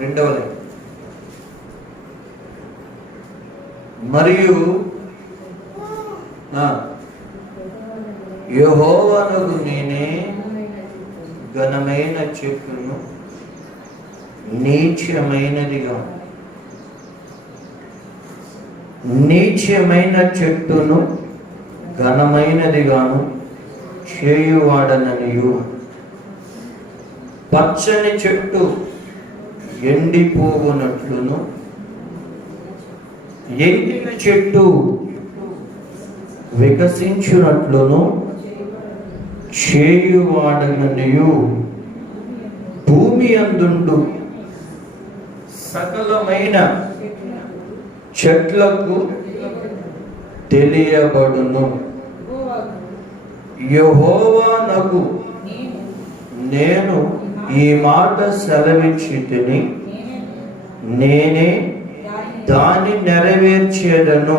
రెండవ లైన్. మరియు యెహోవానగు నేనే ఘనమైన చెట్టును నీచమైన చెట్టును ఘనమైనదిగాను చేయువాడననియు, పచ్చని చెట్టు ఎండిపోవునట్లును ఎండిన చెట్టు వికసించునట్లును చేయువాడననియు, భూమి అందుండు సకలమైన చెట్లకు తెలియబడును. యెహోవానగు నేను ఈ మాట సెలవిచ్చితిని, నేనే దాన్ని నెరవేర్చేదను.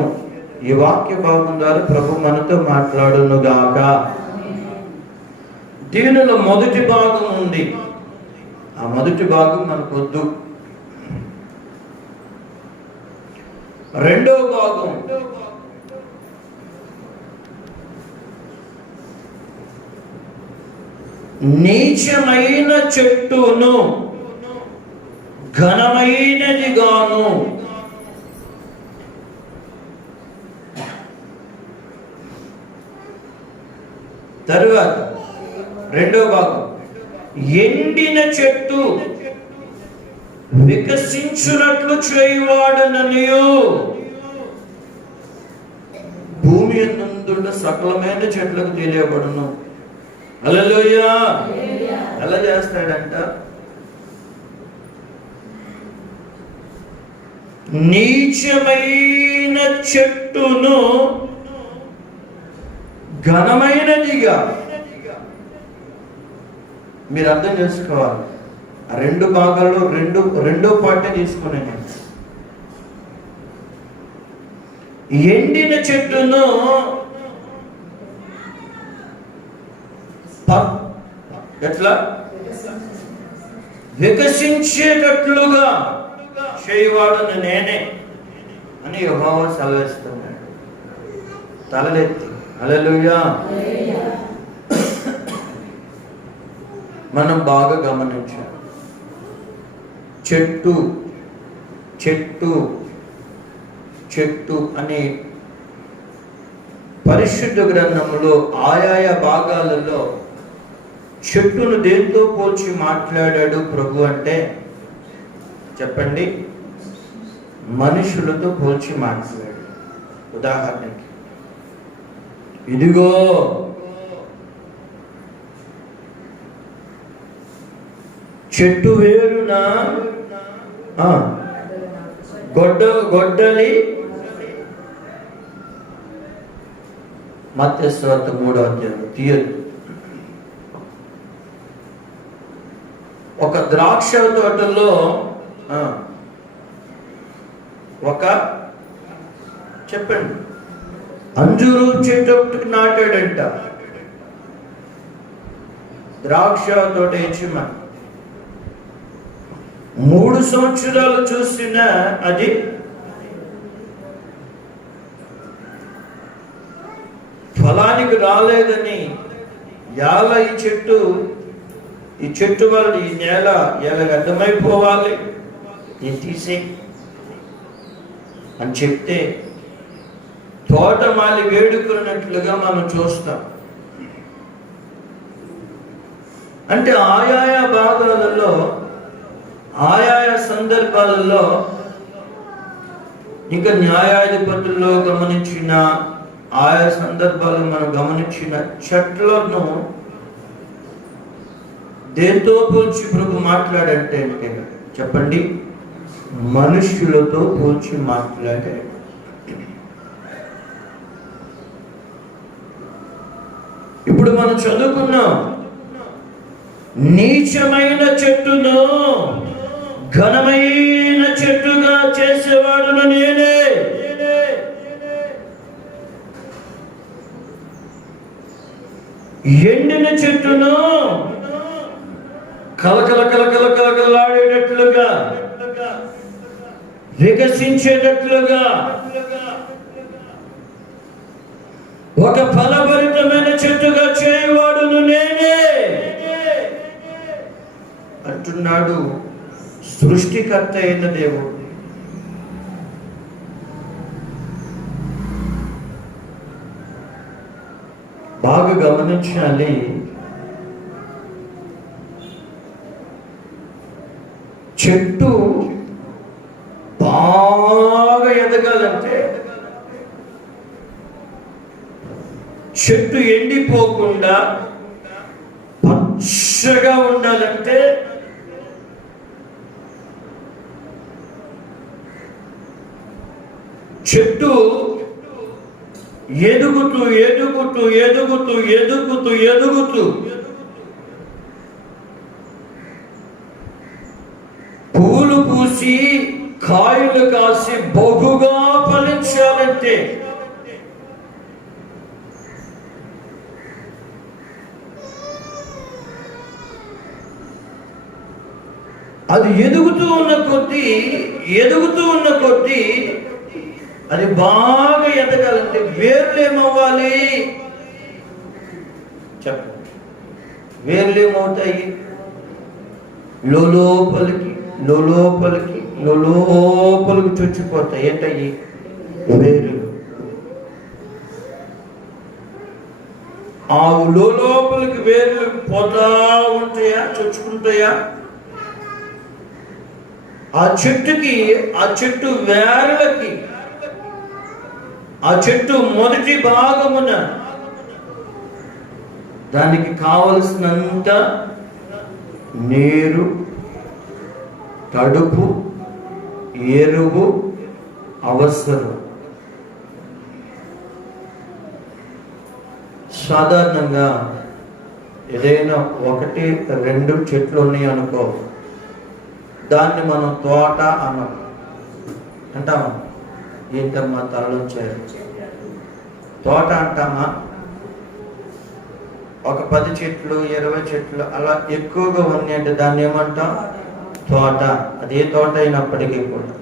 ఈ వాక్య భాగం ద్వారా ప్రభు మనతో మాట్లాడును గాక. దీనిలో మొదటి భాగం ఉంది. ఆ మొదటి భాగం మనకొద్దు. రెండో భాగం నీచమైన చెట్టును ఘనమైనదిగాను, తరువాత రెండో భాగం ఎండిన చెట్టు వికసించునట్లు చేయువాడననియు, భూమి యందున్న సకలమైన చెట్లకు తెలియబడును. హల్లెలూయా. ఎలా చేస్తాడంట? నీచమైన చెట్టును ఘనమైనదిగా. మీరు అర్థం చేసుకోవాలి. ఆ రెండు భాగాల్లో రెండో పార్టీ తీసుకున్నాను. ఎండిన చెట్టును ఎట్లా వికసించేటట్లుగా చేయవాడని నేనే అని యెహోవా సెలవిస్తున్నాడు. తలలెత్తి హల్లెలూయా. మనం బాగా గమనించాం. చెట్టు చెట్టు చెట్టు అని పరిశుద్ధ గ్రంథంలో ఆయా భాగాలలో చెట్టును దేంతో పోల్చి మాట్లాడాడు ప్రభు అంటే చెప్పండి? మనుషులతో పోల్చి మాట్లాడాడు. ఉదాహరణకి ఇదిగో చెట్టు వేరున గొడ్డలి, మత్తయి సువార్త 3వ అధ్యాయం తీయదు. ఒక ద్రాక్ష తోటలో చెప్పండి అంజూరు చెట్టు నాటాడంట. ద్రాక్ష తోట యజమాని 3 సంవత్సరాలు చూసిన అది ఫలానికి రాలేదని, ఈ చెట్టు వల్ల ఈ నేల వ్యర్థమైపోవాలి, నేను తీసే అని చెప్తే తోటమాలి వేడుకున్నట్లుగా మనం చూస్తాం. అంటే ఆయా భాగాలలో ఆయా సందర్భాలలో ఇంకా న్యాయాధిపతుల్లో గమనించిన ఆయా సందర్భాలు మనం గమనించిన చెట్లను దేంతో పోల్చి ప్రభు మాట్లాడంటే చెప్పండి? మనుష్యులతో పోల్చి మాట్లాడాడు. ఇప్పుడు మనం చదువుకున్నాం, నీచమైన చెట్టును ఘనమైన చెట్టుగా చేసేవాడును నేనే. ఎండిన చెట్టును కలకలలాడేటట్లుగా వికసించేటట్లుగా ఒక ఫలభరితమైన చెట్టుగా చేయవాడును నేనే అంటున్నాడు సృష్టికర్త అయిన దేవుడు. బాగా గమనించాలి. చెట్టు బాగా ఎదగాలంటే, చెట్టు ఎండిపోకుండా పచ్చగా ఉండాలంటే చెట్టు ఎదుగుతూ ఎదుగుతూ ఎదుగుతూ ఎదుగుతూ ఎదుగుతూ పూలు పూసి కాయలు కాసి బహుగా ఫలించాలంటే అది ఎదుగుతూ ఉన్న కొద్దీ అది బాగా ఎదగాలంటే వేర్లు ఏమవ్వాలి చెప్పండి? వేర్లు ఏమవుతాయి? లోపలికి చొచ్చిపోతాయి. ఏంటయ్యి? వేర్లు. ఆ లోపలికి వేర్లు పోతా ఉంటాయా, చొచ్చుకుంటాయా? ఆ చెట్టు వేర్లకి, ఆ చెట్టు మొదటి భాగమున దానికి కావలసినంత నీరు, తడుపు, ఎరువు అవసరం. సాధారణంగా ఏదైనా 1-2 చెట్లు ఉన్నాయి అనుకో, దాన్ని మనం తోట అంటామా? ఏంటమ్మా తరలించారు? తోట అంటామా? ఒక 10 చెట్లు 20 చెట్లు అలా ఎక్కువగా ఉన్నాయంటే దాన్ని ఏమంటాం? తోట. అదే తోట అయినప్పటికీ కూడా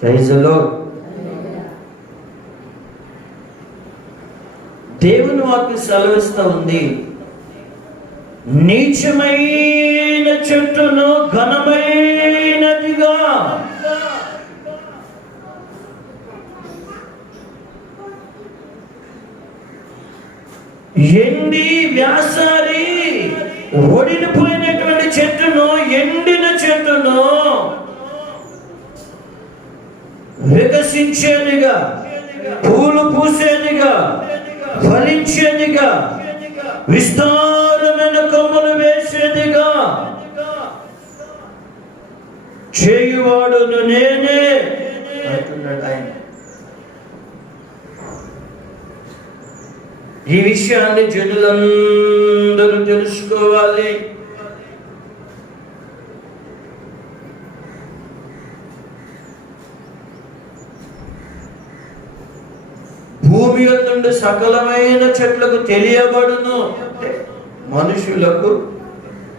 ప్రైజ్లో దేవుని వాక్యం సెలవిస్తూ ఉంది, నీచమైన చెట్టును ఘనమైనదిగా, ఎండి వ్యాసారి ఒడిలిపోయినటువంటి చెట్టును, ఎండిన చెట్టును వికసించేదిగా, పూలు పూసేదిగా, ఫలించేదిగా, విస్తారమైన కొమ్మలు వేసేదిగా చేయువాడును నేనే అంటున్నాడు ఆయన. ఈ విషయాన్ని జనులందరూ తెలుసుకోవాలి. భూమి యందు సకలమైన చెట్లకు తెలియబడును, అంటే మనుషులకు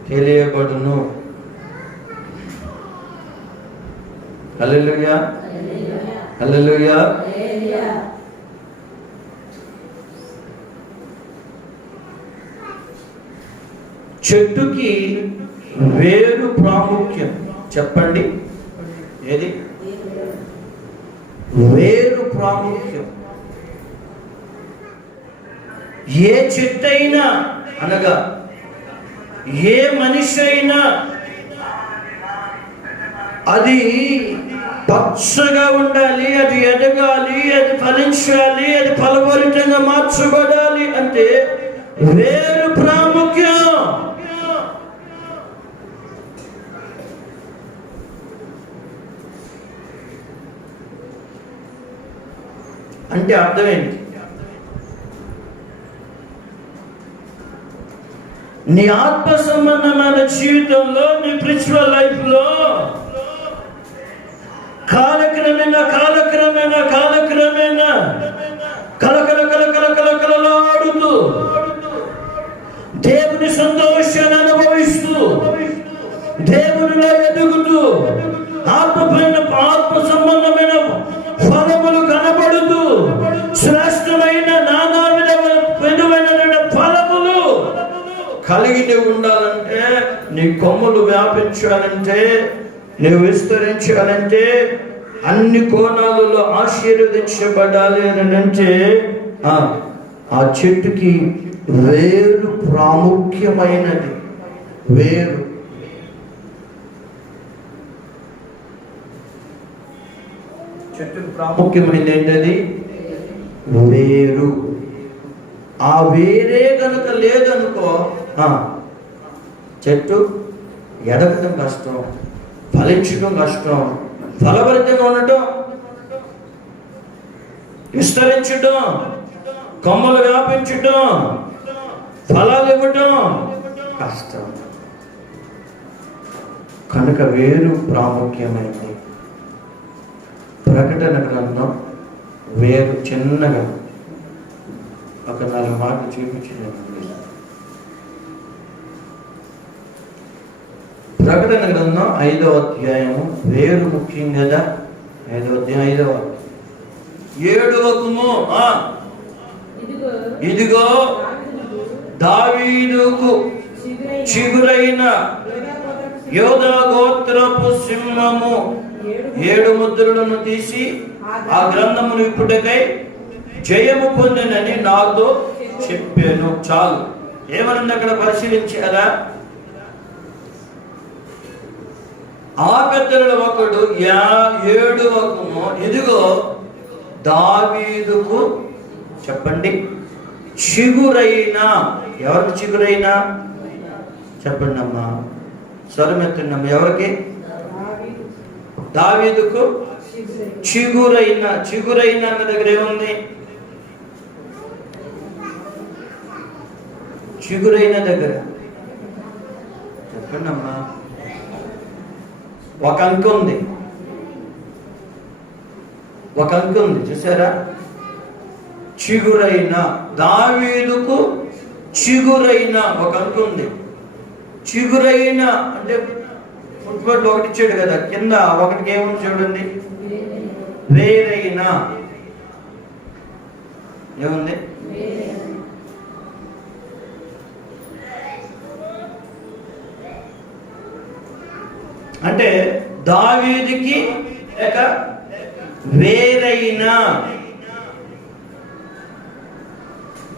తెలియబడును. హల్లెలూయా, హల్లెలూయా. చెట్టుకి వేరు ప్రాముఖ్యం చెప్పండి. ఏది? వేరు ప్రాముఖ్యం. ఏ చెట్టు అయినా అనగా ఏ మనిషి అయినా అది పచ్చగా ఉండాలి, అది ఎదగాలి, అది ఫలించాలి, అది ఫలభరితంగా మార్చబడాలి అంటే వేరు ప్రాముఖ్యం. అంటే అర్థం ఏంటి? నీ ఆత్మ సంబంధమైన జీవితంలో, నీ స్పిరిచువల్ లైఫ్ లో కాలక్రమేణా కలకలలాడుతూ దేవుని సంతోషాన్ని అనుభవిస్తూ దేవునిలో ఎదుగుతూ ఆత్మ సంబంధమైన ఫలములు కనబడుతూ శ్రేష్టమైన నానా విధమైన ఫలములు కలిగి నువ్వు ఉండాలంటే, నీ కొమ్ములు వ్యాపించాలంటే, నువ్వు విస్తరించాలంటే, అన్ని కోణాలలో ఆశీర్వదించబడాలి అని అంటే ఆ చెట్టుకి వేరు ప్రాముఖ్యమైనది. వేరు చెట్టుకు ప్రాముఖ్యమైనది ఏంటది? వేరు. ఆ వేరే కనుక లేదనుకో చెట్టు ఎదగటం కష్టం, ఫలించడం కష్టం, ఫలభరితంగా ఉండటం, విస్తరించడం, కొమ్మలు వ్యాపించటం, ఫలాలు ఇవ్వటం కష్టం. కనుక వేరు ప్రాముఖ్యమైనది. ప్రకటన గ్రంథం వేరు చిన్నగా ఒక 4 మాటలు చూపించినది. ప్రకటన గ్రంథం 5వ అధ్యాయము వేరు ముఖ్యం కదా. 5వ అధ్యాయం 5వ 7వ వచనము, ఇదిగో దావీదుకు చిగురైన యోధా గోత్రపు సింహము 7 ముద్రలను తీసి ఆ గ్రంథమును విప్పుటకై జయము పొందినని నాతో చెప్పాను. చాలు. ఏమన్నా అక్కడ పరిశీలించారా? ఆ పెద్దలలో ఒకడు 7వ వచనము, ఇదిగో దావీదుకు చెప్పండి చిగురైన. ఎవరికి చిగురైన? చెప్పండి అమ్మా, స్వరమెత్తండి. ఎవరికి? దావీదుకు చిగురైన. చిగురైన అన్న దగ్గర ఏముంది? చిగురైన దగ్గర చెప్పండి అమ్మా. ఒక అంక ఉంది, ఒక అంక ఉంది, చూసారా? చిగురైన. దావీదుకు చిగురైన ఒక అంక ఉంది. చిగురైన అంటే ఫుట్బాల్ ఒకటి ఇచ్చాడు కదా, కింద ఒకటికి ఏముంది చూడండి, వేరైన. ఏముంది? అంటే దావీదుకి లేక వేరైన.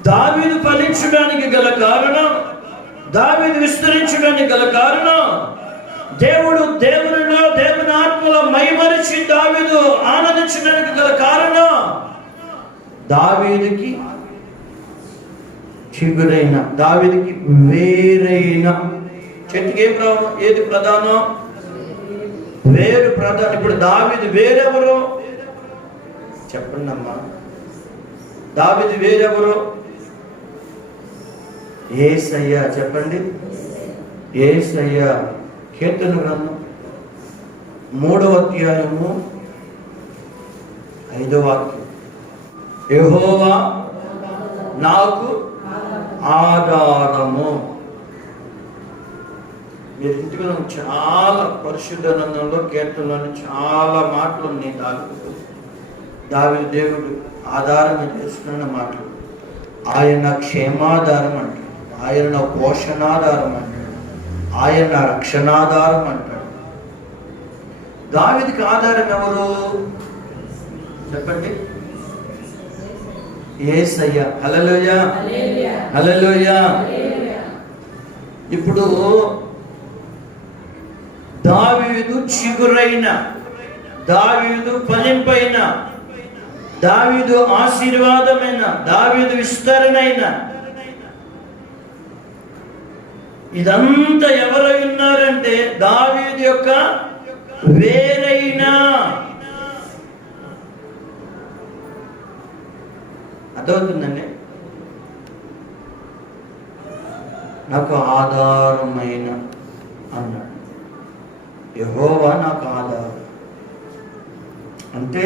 దావీదు ఫలించడానికి గల కారణం, దావీదు విస్తరించడానికి గల కారణం, దేవునిలో దేవుని ఆత్మలో మైమరిచి దావీదు ఆనందించడానికి గల కారణం దావీదుకి చిగురైన, దావీదుకి వేరైన. చెట్టుకి ఏది ప్రధానం? వేరు ప్రధానం. ఇప్పుడు దావీదు వేరెవరు చెప్పండి అమ్మా. దావీదు వేరెవరు? యేసయ్య. చెప్పండి, యేసయ్య. కీర్తన గ్రంథం 3వ అధ్యాయము 5వ వాక్యం, యెహోవా నాకు ఆధారము. మీరు ఇంటికి చాలా పరిశుద్ధ గ్రంథంలో కీర్తనలో చాలా మాటలు ఉన్నాయి. దావీదు దేవుడు ఆధారంగా చేసుకున్న మాటలు. ఆయన క్షేమాధారం అంటాడు, ఆయన పోషణాధారం అంటాడు, ఆయన రక్షణాధారం అంటాడు. దావీదుకి ఆధారం ఎవరు చెప్పండి? యేసయ్య. హల్లెలూయా, హల్లెలూయా. ఇప్పుడు దావీదు చిగురైన, దావీదు ఫలింపైన, దావీదు ఆశీర్వాదమైన, దావీదు విస్తరణైన, ఇదంతా ఎవరై ఉన్నారంటే దావీదు యొక్క వేరైన. అర్థమవుతుందండి? నాకు ఆధారమైన అన్నాడు. యెహోవా నాకు ఆధారం అంటే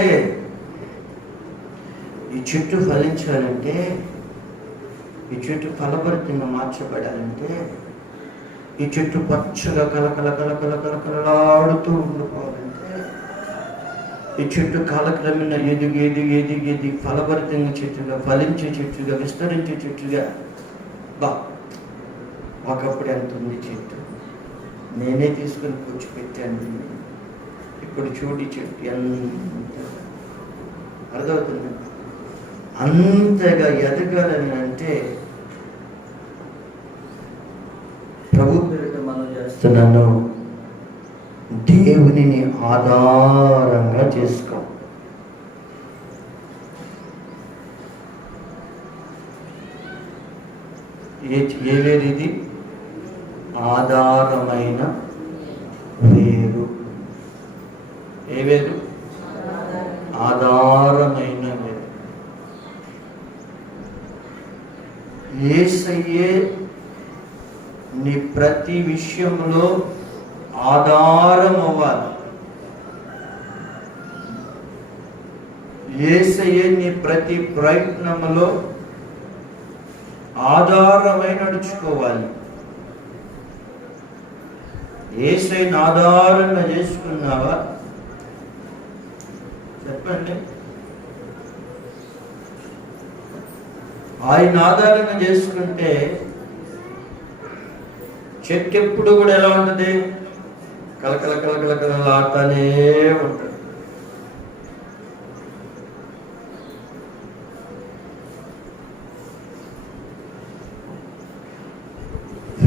ఈ చెట్టు ఫలించాలంటే, ఈ చెట్టు ఫలభరితంగా మార్చబడాలంటే ఈ చెట్టు పచ్చగా కలకలలాడుతూ ఉండిపోవాలంటే ఈ చెట్టు కాలక్రమేణా ఎదిగి ఫలభరితంగా చెట్టుగా, ఫలించే చెట్టుగా, విస్తరించే చెట్టుగా. ఒకప్పుడు ఎంత ఉంది చెట్టు, నేనే తీసుకుని కూర్చోపెట్టాను. ఇప్పుడు చూడి చెట్టు ఎంత అర్థమవుతుంది. అంతగా ఎదగాలని అంటే ప్రభు పేరిట మనం చేస్తున్నాను, దేవునిని ఆధారంగా చేసుకో. ఏ వేరు ఇది? ఆధారమైన వేరు. ఏ వేరు? ఆధారమైన వేరు. యేసయ్యే నీ ప్రతి విషయంలో ఆధారం అవ్వాలి. యేసయ్యే నీ ప్రతి ప్రయత్నంలో ఆధారమై నడుచుకోవాలి. యేసయ్యని ఆధారంగా చేసుకున్నావా? చెప్పండి. ఆయన ఆధారంగా చేసుకుంటే చెట్టు ఎప్పుడు కూడా ఎలా ఉంటుంది? కలకలలాడుతూనే ఉంటుంది.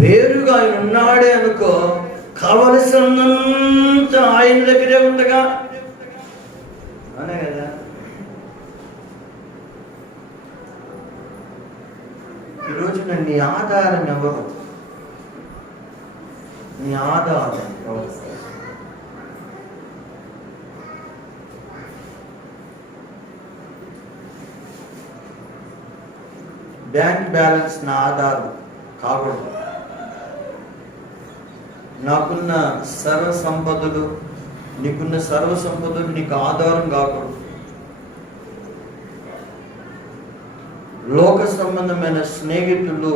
వేరుగా ఆయన ఉన్నాడే అనుకో, కావలసినంత ఆయన దగ్గరే ఉందగా, అనే కదా. ఈరోజు నీ ఆధారం ఎవరు? నీ ఆధారం ఎవరు? బ్యాంక్ బ్యాలెన్స్ నా ఆధారం కాకూడదు. నాకున్న సర్వ సంపదలు, నీకున్న సర్వ సంపదలు నీకు ఆధారం కాకూడదు. లోక సంబంధమైన స్నేహితులు,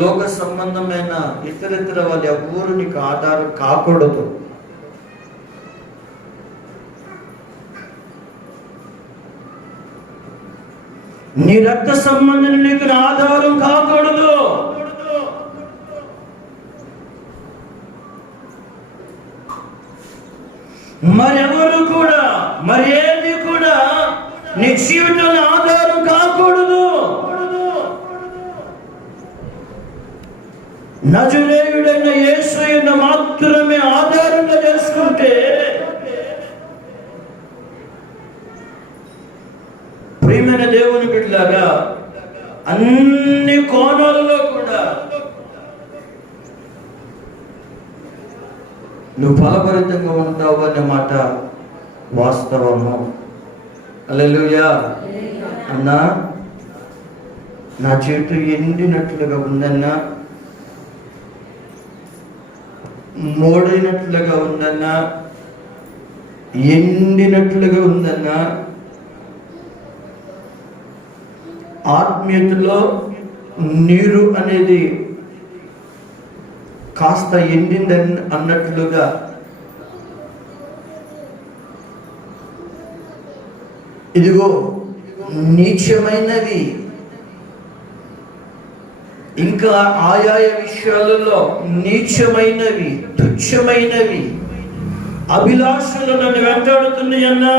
లోక సంబంధమైన ఇతరితర వాళ్ళు ఎవ్వరు నీకు ఆధారం కాకూడదు. నీ రక్త సంబంధం నీకు ఆధారం కాకూడదు. మరెవరు కూడా, మరేది కూడా నీ జీవితంలో ఆధారం కాకూడదు. నజరేయుడైన యేసుని మాత్రమే ఆధారంగా చేసుకుంటే ప్రియమైన దేవుని బిడ్డలాగా అన్ని కోణాల్లో కూడా నువ్వు ఫలభరితంగా ఉంటావు అనే మాట వాస్తవము. హల్లెలూయా. అన్నా, నా చెట్టు ఎండినట్లుగా ఉందన్నా, మోడైనట్లుగా ఉందన్నా, ఎండినట్లుగా ఉందన్నా, ఆత్మీయతలో నీరు అనేది కాస్త ఎండిందని అన్నట్లుగా ఇదిగో నీచమైనవి, ఇంకా ఆయా విషయాలలో నీచమైనవి, తుచ్చమైనవి అభిలాషలు నన్ను వెంటాడుతున్నాయి అన్నా.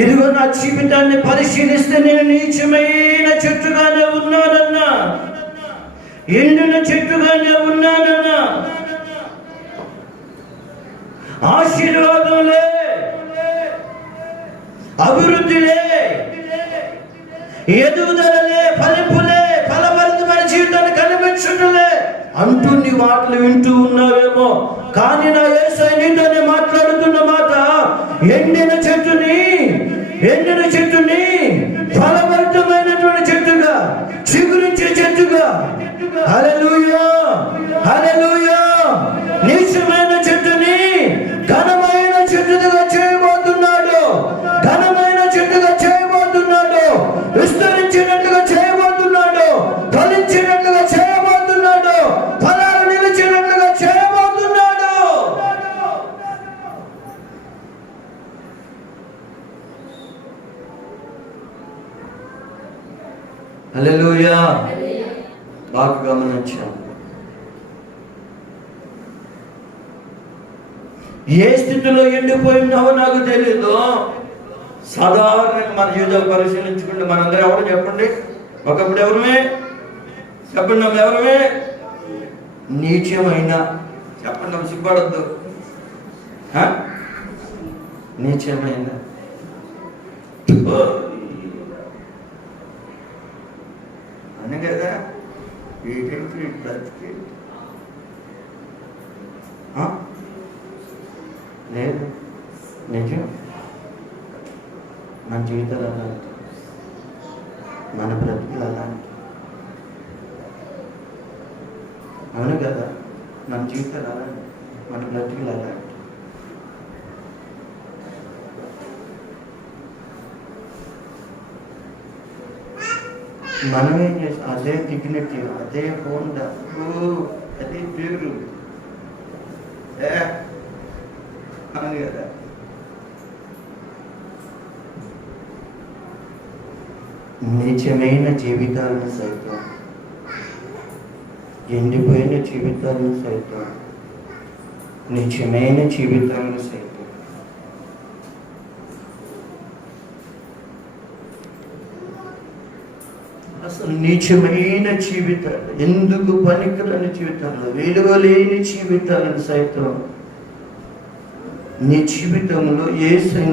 ఇదిగో నా జీవితాన్ని పరిశీలిస్తే నేను నీచమైన చెట్టుగానే ఉన్నానన్నా, ఎండిన చెట్టుగానే ఉన్నానన్నా. ఆశీర్వాదంలే, అభివృద్ధిలే, ఎదుగుదలలే, ఫలింపులే, ఫలభరితమైన జీవితాన్ని కనిపించుటలే అంటూ నీ మాటలు వింటూ ఉన్నావేమో. కానీ నా యేసయ్య నీతోనే మాట్లాడుతున్న మాట, ఎండిన చెట్టుని ఫలభరితమైనటువంటి చెట్టుగా, చిగురించే చెట్టుగా, హల్లెలూయా హల్లెలూయా, నీచమైన చెట్టుని ఘనమైన చెట్టుగా చేయబోతున్నాడు, ఘనమైన చెట్టుగా చేయబోతున్నాడు. హల్లెలూయా. బాగా గమనించాం. ఏ స్థితిలో ఎండిపోయినావో నాకు తెలీదు. సాధారణంగా మన జీవితాలు పరిశీలించుకుంటే మనందరూ ఎవరు చెప్పండి? ఒకప్పుడు ఎవరమే చెప్పండి, ఎవరమే నీచమైన, చెప్పండి, సిగ్గుపడద్దు, నీచమైన అని కదా. వీటికి బ్రతికి లేదు, నిజం. మన జీవితాలు అలాంటి, మన బ్రతుకులు అలాంటి. అవును కదా, మన జీవితాలు అలాంటి, మన బ్రతుకులు అలాంటి. మనం ఏం చేస్తాం? అదే డిగ్నిటీ, అదే హోండా, అదే పేరు అవును కదా. నీచమైన జీవితాలను సైతం, ఎండిపోయిన జీవితాలను సైతం, నిజమైన జీవితాలను సైతం అసలు నీచమైన జీవితాలు, ఎందుకు పనికిరాని జీవితాలు, విలువలేని జీవితాలను సైతం నీ జీవితంలో యేసుని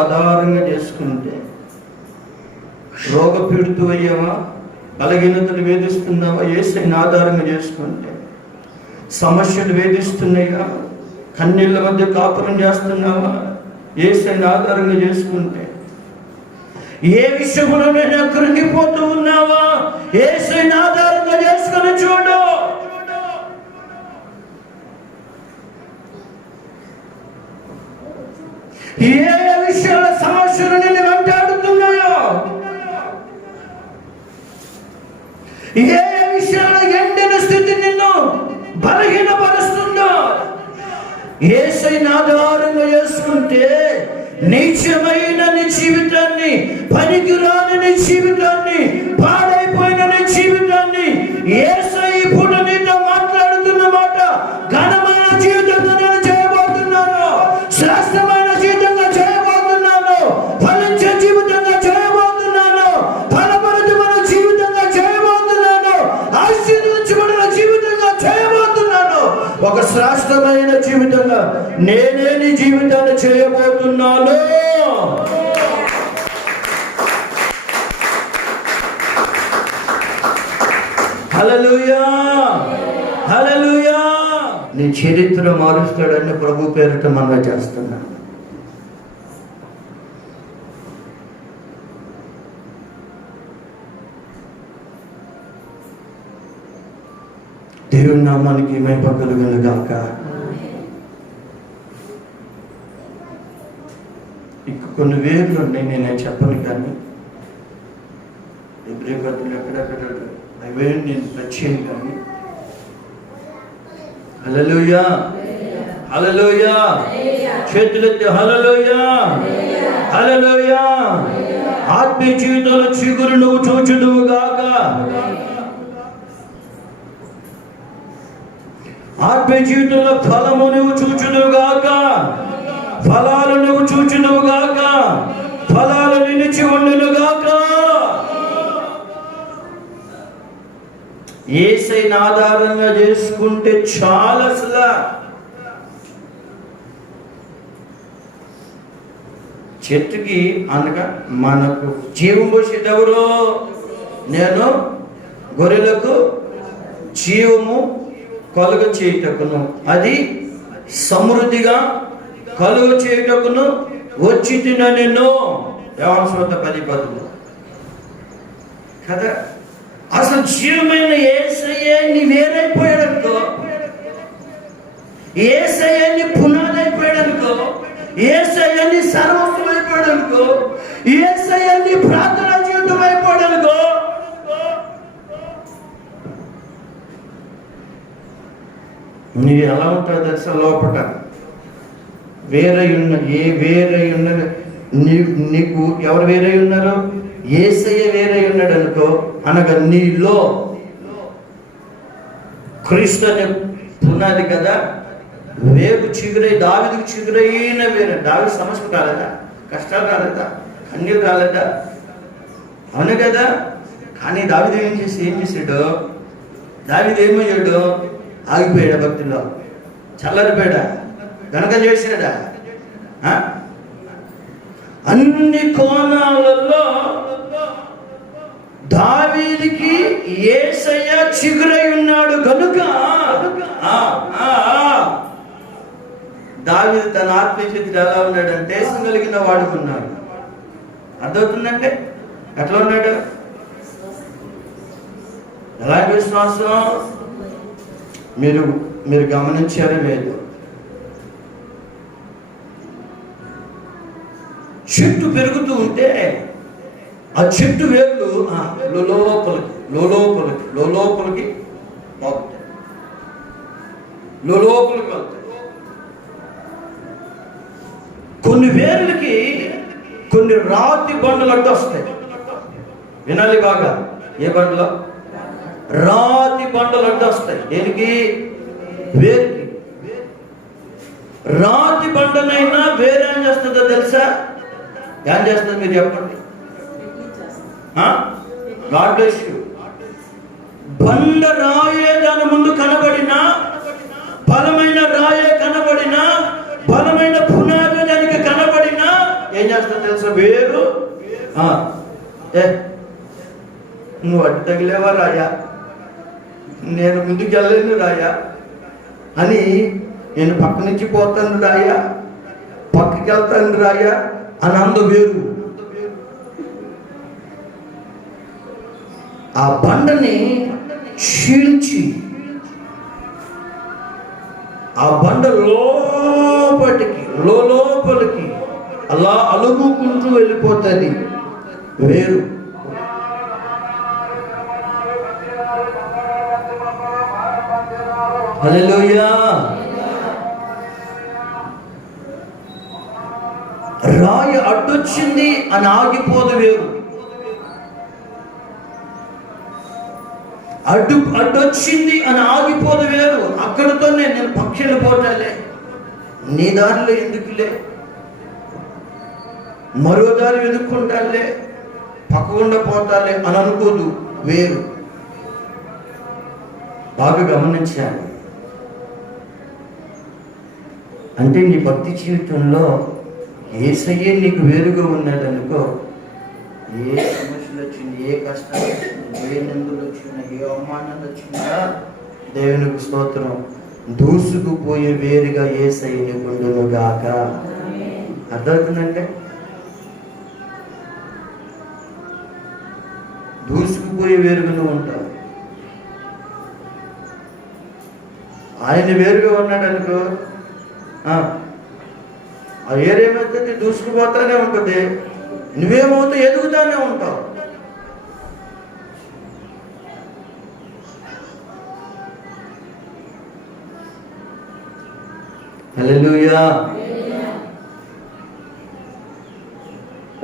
ఆధారంగా చేసుకుంటే, రోగపీడితు అయ్యావా, బలహీనతలు వేధిస్తున్నావా, యేసుని ఆధారంగా చేసుకుంటే, సమస్యలు వేధిస్తున్నాయా, కన్నీళ్ళ మధ్య కాపురం చేస్తున్నావా, యేసుని ఆధారంగా చేసుకుంటే, ఏ విషయంలో నేను కృంగిపోతూ ఉన్నావా, యేసుని ఆధారంగా చేసుకుని చూడు. ఏ విషయాల సమస్యలు నిన్ను వెంటాడుతున్నాయో, ఏ విషయాల ఎండిన స్థితి నిన్ను బలహీనపరుస్తుందో, యేసుని ఆధారంగా చేసుకుంటే నీచమైన నీ జీవితాన్ని, పనికిరాని నీ జీవితాన్ని, పాడైపోయిన నీ జీవితాన్ని యేసయ్య ఇప్పుడు నీతో మాట్లాడుతున్న మాట, ఘనమైన జీవితంగా నేను చేయబోతున్నాను, శ్రేష్టమైన జీవితంగా చేయబోతున్నాను, ఫలించే జీవితంగా చేయబోతున్నాను, ఫలభరితమైన జీవితంగా చేయబోతున్నాను, ఆశీర్వదించబడిన జీవితంగా చేయబోతున్నాను, ఒక శ్రేష్టమైన జీవితంగా నేనే నీ జీవితాన్ని చేయబోతున్నాను. హల్లెలూయా, హల్లెలూయా. నీ చరిత్ర మారుస్తాడని ప్రభు పేరిట మనవి చేస్తున్నాను. దేవుని నామానికి మహిమ కలుగును గాక. ఇక కొన్ని వేర్లు ఉన్నాయి, నేను చెప్పను, కానీ ఎబ్రీ పత్రులు ఎక్కడెక్కడ అవే నేను వచ్చాను. కానీ హల్లెలూయా, హల్లెలూయా, చేతులెత్తి హల్లెలూయా, హల్లెలూయా. ఆత్మీయ జీవితంలో చిగురు నువ్వు చూచుదువు గాక, ఆత్మీయ జీవితంలో ఫలము నువ్వు చూచుదువు గాక, ఫలాలు నువ్వు చూచుదువు గాక, ఫలాలు నిలిచి ఉండును గాక. యేసయ్యని ఆధారంగా చేసుకుంటే చాలా, అసలు చెట్టుకి అనగా మనకు జీవం పోసేది ఎవరు? నేను గొర్రెలకు జీవము కలుగ చేయుటకును, అది సమృద్ధిగా కలుగ చేయుటకును వచ్చి తినను. యోహాను 10:10 కదా. అసలు జీవమైన యేసయ్య నీ వేరైపోయాడనుకో, యేసయ్య నీ పునాది అయిపోయాడనుకో, యేసయ్య నీ సర్వస్వం అయిపోయాడనుకో, యేసయ్య నీ ప్రార్థన జీవితం అయిపోయాడనుకో, నీ ఎలా ఉంటుంది అసలు లోపల వేరై ఉన్న, వేరై ఉన్నది నీకు ఎవరు వేరై ఉన్నారు? యేసయ్య వేరై ఉన్నాడు అనుకో, అనగా నీలో క్రీస్తు అనే పునాది కదా. వేరు చిగురై, దావీదుకు చిగురైన వేరు. దావీదు సమస్య రాలేదా? కష్టాలు రాలేదా? కన్నీరు రాలేదా? అవును కదా. కానీ దావీదు ఏం చేశాడు? దావీదు ఏమయ్యాడు? ఆగిపోయాడా? భక్తిలో చల్లరిపోయాడా? గనక చేశాడా? అన్ని కోణాలలో దావీదుకి యేసయ్య చిగురై ఉన్నాడు కనుక దావీదు తన ఆత్మీయ స్థితిలో ఎలా ఉన్నాడంటే కలిగిన వాడుకున్నాడు. అర్థమవుతుందంటే ఎట్లా ఉన్నాడు? ఎలాంటి విశ్వాసం? మీరు గమనించారో లేదు, చెట్టు పెరుగుతూ ఉంటే ఆ చెట్టు వేర్లు లోపలికి పోతాయి, లోపలికి వెళ్తాయి. కొన్ని వేర్లకి కొన్ని రాతి బండలు అడ్డు వస్తాయి. వినాలి బాగా. ఏ బండలో? రాతి బండలు అడ్డు వస్తాయి. దేనికి? వేరుకి. రాతి బండనైనా వేరేం చేస్తుందో తెలుసా? ఏం చేస్తుంది? మీరు చెప్పండి. God bless you. బండ రాయే దాని ముందు కనబడినా, బలమైన రాయే కనబడినా, బలమైన పునాది దానికి కనబడినా ఏం చేస్తా తెలుసా? వేరు నువ్వు అడ్డు తగిలేవా రాయా, నేను ముందుకు వెళ్ళలేను రాయా అని, నేను పక్క నుంచి పోతాను రాయా, పక్కకి వెళ్తాను రాయా అని అందు వేరు. ఆ బండని చీల్చి ఆ బండ లోపలికి అలా అలుగుకుంటూ వెళ్ళిపోతుంది వేరు. హల్లెలూయా. రాయి అడ్డొచ్చింది అని ఆగిపోదు వేరు. అడ్డొచ్చింది అని ఆగిపోదు వేరు. అక్కడితో నేను పక్షులు పోటాలే, నీ దారిలో ఎందుకులే, మరో దారి వెతుక్కుంటాలే, పక్కకుండా పోతాలే అని అనుకోదు వేరు. బాగా గమనించాలి. అంటే నీ భక్తి జీవితంలో యేసయ్యే నీకు వేరుగా ఉన్నాడనుకో, ఏ సమస్యలు వచ్చింది, ఏ కష్టాలు వచ్చింది, ఏ నిందలు వచ్చినా, ఏ అవమానాలు వచ్చినా దేవునికి స్తోత్రం, దూసుకుపోయే వేరుగా యేసయ్య నీకుండును గాక. అర్థమవుతుందంటే దూసుకుపోయే వేరుగా నువ్వు ఉంటావు. ఆయన వేరుగా ఉన్నాడు అనుకో, ఆ ఏరేమవుతుంది? దూసుకుపోతానే ఉంటుంది. నువ్వేమవుతావు? ఎదుగుతానే ఉంటావు. హల్లెలూయా.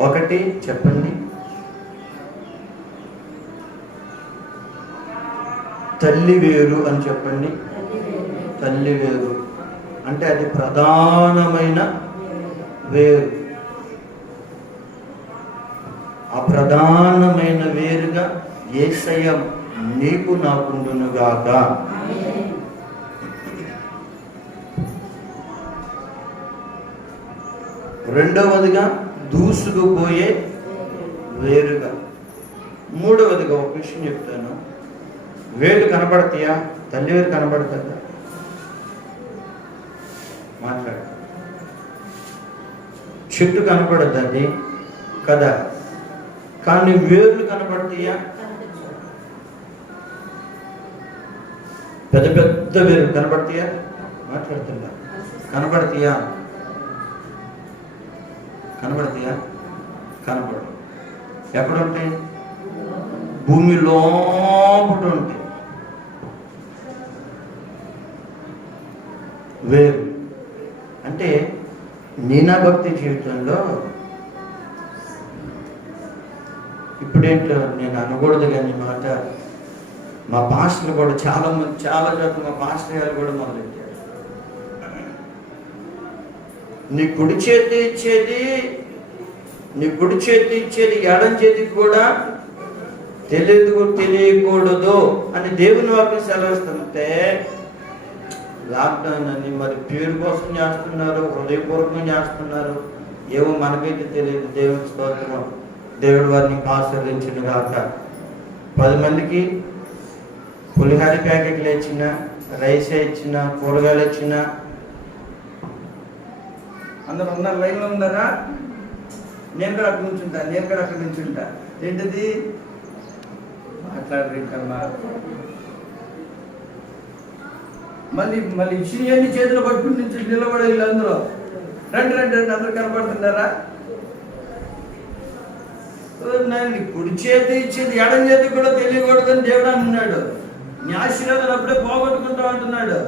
ఒకటి చెప్పండి, తల్లి వేరు అని చెప్పండి. తల్లి వేరు అంటే అది ప్రధానమైన వేరు. ఆ ప్రధానమైన వేరుగా యేసయ్య నీకు నాకుండును గాక. రెండవదిగా దూసుకుపోయే వేరుగా. మూడవదిగా ఒక విషయం చెప్తాను. వేలు కనపడతాయా? తల్లి వేరు కనపడుతుందా? మాట్లాడు. చెట్టు కనపడుతుంది కదా, కానీ వేర్లు కనపడతాయా? పెద్ద పెద్ద వేరు కనపడతాయా? మాట్లాడుతున్నా. కనపడతాయా? కనపడతాయా? కనపడవు. ఎక్కడుంటాయి? భూమి లోపల ఉంటాయి వేరు. అంటే నీనా భక్తి జీవితంలో ఇప్పుడు ఇప్పుడేంటో నేను అనకూడదు కానీ మాట, మా పాస్టర్లు కూడా చాలా చోట్ల మా పాస్టర్ గారు కూడా మొదలెట్టారు. నీ కుడి చేతి ఇచ్చేది ఎడం చేతికి కూడా తెలియకూడదు అని దేవుని వాక్యం సెలవిస్తుంటే, లాక్డౌన్ అని మరి పేరు కోసం చేస్తున్నారు, హృదయపూర్వకంగా చేస్తున్నారు, ఏమో మనకైతే తెలియదు. దేవుని స్తోత్రం. దేవుడు వారిని ఆశీర్వదించిన గాక. 10 మందికి పులిహార ప్యాకెట్లు ఇచ్చిన, రైస్ ఇచ్చిన, కూరగాయలు ఇచ్చిన, అందరూ ఉన్నారు, లైన్లో ఉన్నారా? నేను కూడా అక్కడి నుంచి ఉంటా. ఏంటిది మాట్లాడరేకమ్మా. మళ్ళీ ఇచ్చినవన్నీ చేతిలో పట్టుకుని నుంచి నిలబడే వీళ్ళందరూ రండి అందరూ కనపడుతున్నారా? నేను కుడి చేతి ఇచ్చేది ఎడం చేతి కూడా తెలియకూడదని దేవుడు అంటున్నాడు. నీ ఆశీర్వాదాలు అప్పుడే పోగొట్టుకుంటావు అంటున్నాడు.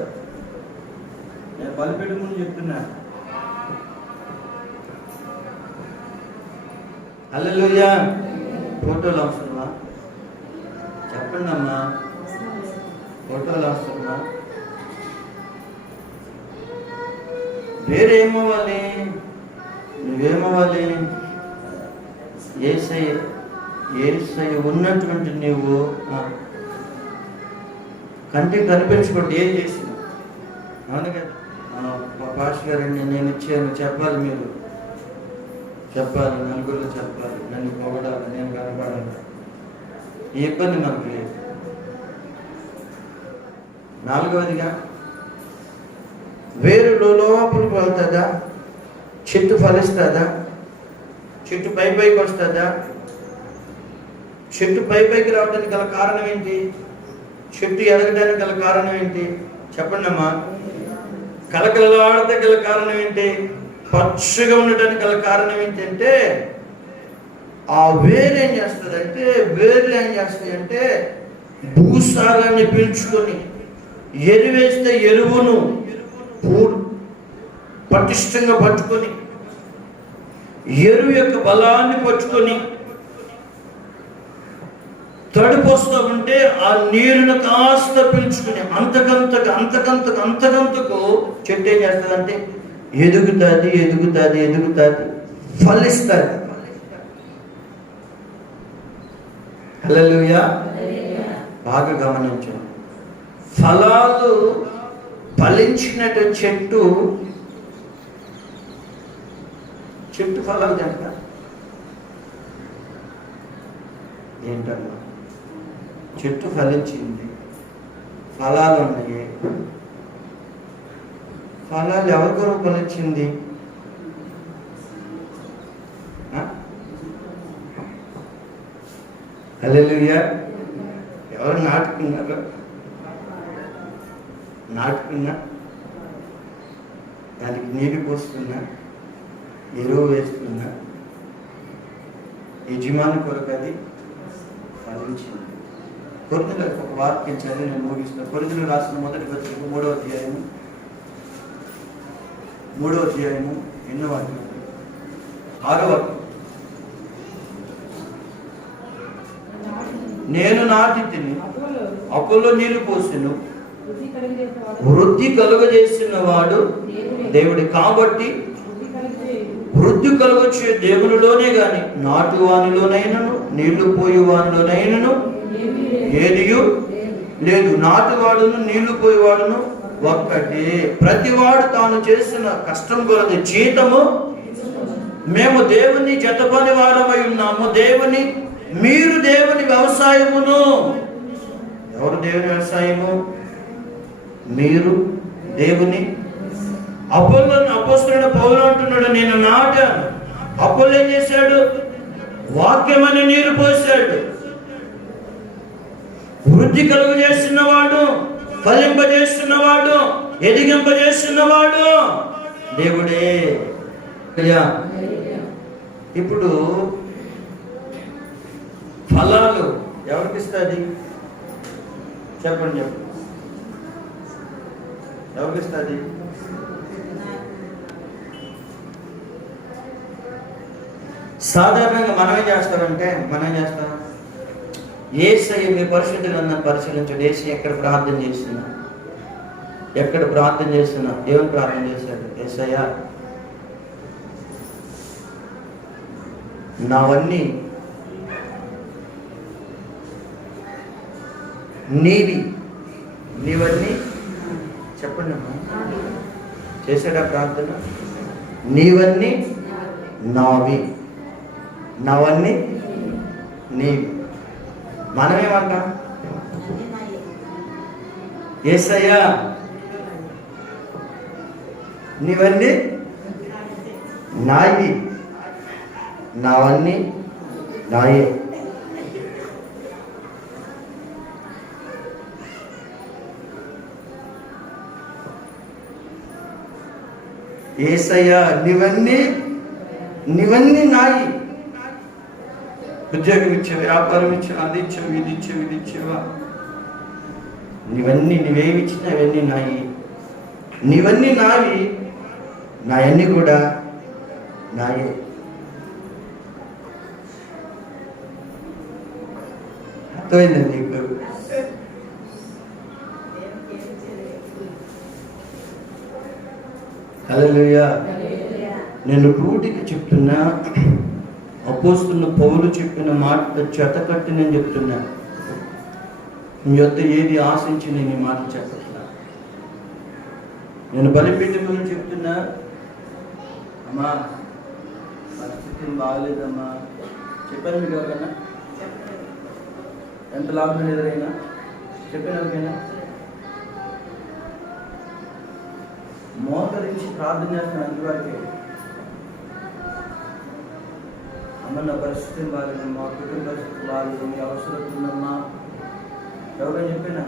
నేను బలిపెట్టి ముందు చెప్తున్నా. హల్లెలూయా. ఫోటోలు అవసరమా? చెప్పండి అమ్మా, ఫోటోలు అవసరమా? వేరేమవ్వాలి? నువ్వేమవ్వాలి? యేసయ్య ఉన్నటువంటి నువ్వు కంటికి కనిపించకూడదు ఏం చేసినా. అవును కదా? మా పాస్టర్ గారండి నేను ఇచ్చాను చెప్పాలి, మీరు చెప్పాలి, నలుగురిలో చెప్పాలి, నన్ను పొగడాలి, నేను కనపడాలి. ఈ ఇబ్బంది మనకు లేదు. 4వదిగా, వేరు లోపలికి వెళ్తుందా? చెట్టు ఫలిస్తుందా? చెట్టు పైకి వస్తుందా? చెట్టు పైకి రావడానికి గల కారణం ఏంటి? చెట్టు ఎదగడానికి గల కారణం ఏంటి? చెప్పండి అమ్మా. కలకలలాడడానికి గల కారణం ఏంటి? పచ్చగా ఉండడానికి గల కారణం ఏంటంటే, ఆ వేరు ఏం చేస్తుందంటే, వేర్లు ఏం చేస్తాయంటే భూసారాన్ని పీల్చుకొని, ఎరువేస్తే ఎరువును పటిష్టంగా పట్టుకొని, ఎరువు యొక్క బలాన్ని పట్టుకొని తడుపు వస్తూ ఉంటే ఆ నీరును కాస్త పీల్చుకుని అంతకంతకు చెట్టు ఏం చేస్తుందంటే ఎదుగుతుంది, ఫలిస్తుంది. హల్లెలూయా. బాగా గమనించు. ఫలాలు ఫలించినట్టు చెట్టు ఫలాలు తింటా ఏంటన్నా? చెట్టు ఫలించింది, ఫలాలు ఉన్నాయి. ఫలాలు ఎవరి కొరకు ఫలించింది? హల్లెలూయా. ఎవరు నాటుకున్నారు? దానికి నీరు పోస్తున్నా, ఎరువు వేస్తున్నా, యజమాని కొరకు అది ఫలించింది. కొరింథీయులకు ఒక వాక్యం చదివి నేను ముగిస్తాను. కొరింథీయులకు రాసిన మొదటి పత్రిక 3వ అధ్యాయము 8వ వాక్యం 6వ వాక్యం. నేను నాటితిని, అపోలో నీళ్లు పోసెను, వృద్ధి కలుగజేసిన వాడు దేవుడి. కాబట్టి వృద్ధి కలుగొచ్చే దేవునిలోనే గాని నాటువానిలోనైనను నీళ్లు పోయేవానిలోనైనను ఏదియు లేదు. నాటువాడును నీళ్లు పోయేవాడును ఒక్కటే. ప్రతివాడు తాను చేసిన కష్టం కొలది జీతము. మేము దేవుని జతపని వారమై ఉన్నాము. మీరు దేవుని వ్యవసాయమును. ఎవరు దేవుని వ్యవసాయము? మీరు దేవుని. అపోస్తలుడైన పౌలు అంటున్నాడు, నేను నాటాను. అపోలో ఏం చేశాడు? వాక్యమని నీరు పోసాడు. వృద్ధి కలుగజేస్తున్నవాడు, ఫలింపజేస్తున్నవాడు, ఎదిగింపజేస్తున్నవాడు దేవుడే. ఇప్పుడు ఫలాలు ఎవరికి ఇస్తుంది? చెప్పండి. ఎవరికి ఇస్తుంది? సాధారణంగా మనం ఏం చేస్తాం? యేసయ్య మీ పరిశుద్ధ గ్రంథాన్ని పరిశీలించండి. యేసయ్య ఎక్కడ ప్రార్థన చేస్తున్నా, ఏమని ప్రార్థన చేశాడు? యేసయ్య నావన్నీ నీవన్నీ చెప్పండి అమ్మా. చేశాడా ప్రార్థన? నీవన్నీ నావి, నావన్నీ నీవి. మనమేమంటాం? యేసయ్యా నీవన్నీ నాయి, నావన్నీ నాయే. యేసయ్యా నీవన్నీ నాయి. ఉద్యోగం ఇచ్చావు, వ్యాపారం ఇచ్చావు, అది ఇచ్చావు, ఇది ఇచ్చావా? నువ్వేమి ఇచ్చినా అవన్నీ నాయి. నీవన్నీ నావి, నాయన్నీ కూడా నాయే. అర్థమైందండి నీకు? హల్లెలూయా. నేను రూఢికి చెప్తున్నా, అపోస్తున్న పౌలు చెప్పిన మాట చెతకట్టి నేను చెప్తున్నా. మీ యొద్ద ఏది ఆశించి నేను ఈ మాట చెప్పట్లా. నేను బలిపీఠం గురించి చెప్తున్నా. అమ్మా పరిస్థితి బాగాలేదమ్మా చెప్పాను మీకు ఎవరికైనా? ఎంత లాభం ఎదురైనా చెప్పాను ఎవరికైనా? మోకరించి ప్రార్థన చేస్తున్నాను అందువరకే. అమ్మ నా పరిస్థితి బాగాలేదమ్మా, కుటుంబ పరిస్థితి బాగాలేదు, మీ అవసరం ఉందమ్మా ఎవరైనా చెప్పినా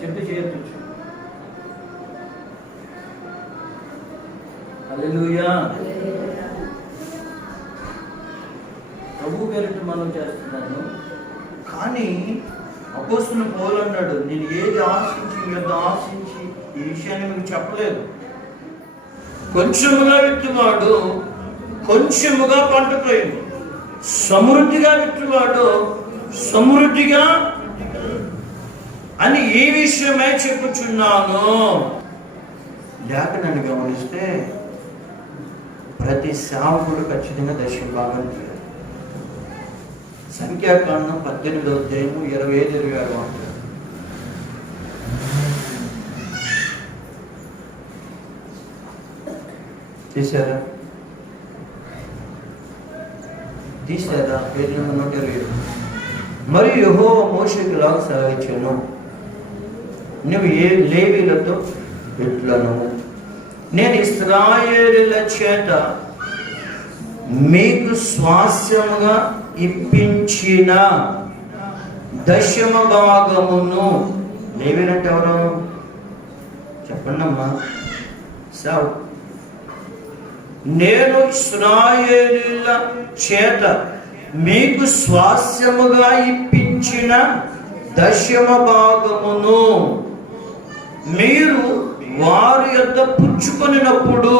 చెప్తే చేయొచ్చు. హల్లెలూయా. ప్రభు పేరిట మనం చేస్తున్నాను. కానీ అపోస్తున్న పౌలు అన్నాడు, నేను ఏది ఆశించి ఈ విషయాన్ని మీకు చెప్పలేదు. కొంచెముగా విత్తువాడు కొంచెముగా పంట పోయింది, సమృద్ధిగా విత్తువాడు సమృద్ధిగా అని ఈ విషయమే చెప్పుచున్నాను. లేఖనాన్ని గమనిస్తే ప్రతి సేవకుడు ఖచ్చితంగా దశభాగం చేయాలి. సంఖ్యాకాండం 18వ అధ్యాయము 25-26 వాక్యాలు. తీసారా? పేరు 127. మరియు యెహోవా మోషేకు ఇలాగ సెలవిచ్చెను, నువ్వు లేవీయులతో ఇట్లను, నేను ఇశ్రాయేలీయుల చేత మీకు స్వాస్యముగా ఇప్పించిన దశమ భాగమును. లేవీయులంటే ఎవరు చెప్పండి అమ్మా? నేను ఇశ్రాయేలీయుల చేత మీకు స్వాస్యముగా ఇప్పించిన దశమ భాగమును మీరు వారి యొద్ద పుచ్చుకొనినప్పుడు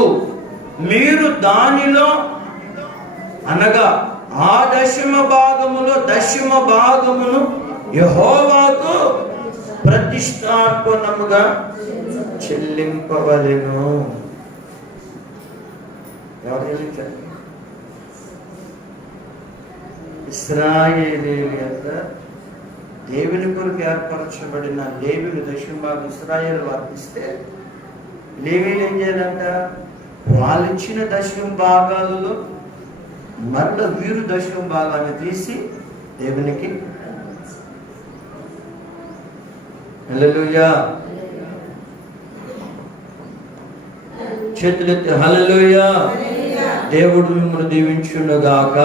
మీరు దానిలో అనగా ఆ దశమ భాగమును యెహోవాకు ప్రతిష్టార్పణముగా చెల్లింపవలెను. ఇశ్రాయేలీయుల యొక్క దేవుని కొరకు ఏర్పరచబడిన లేవీయులు దశమ భాగం ఇశ్రాయేలు వారిస్తే లేవీయులు ఏం చేయాలంట? వాళ్ళు ఇచ్చిన దశమ భాగాలలో మరల వీరు దశమ భాగాన్ని తీసి దేవునికి. హల్లెలూయా. చేతులెత్తి హల్లెలూయా. దేవుడు మిమ్మల్ని దీవించునుగాక.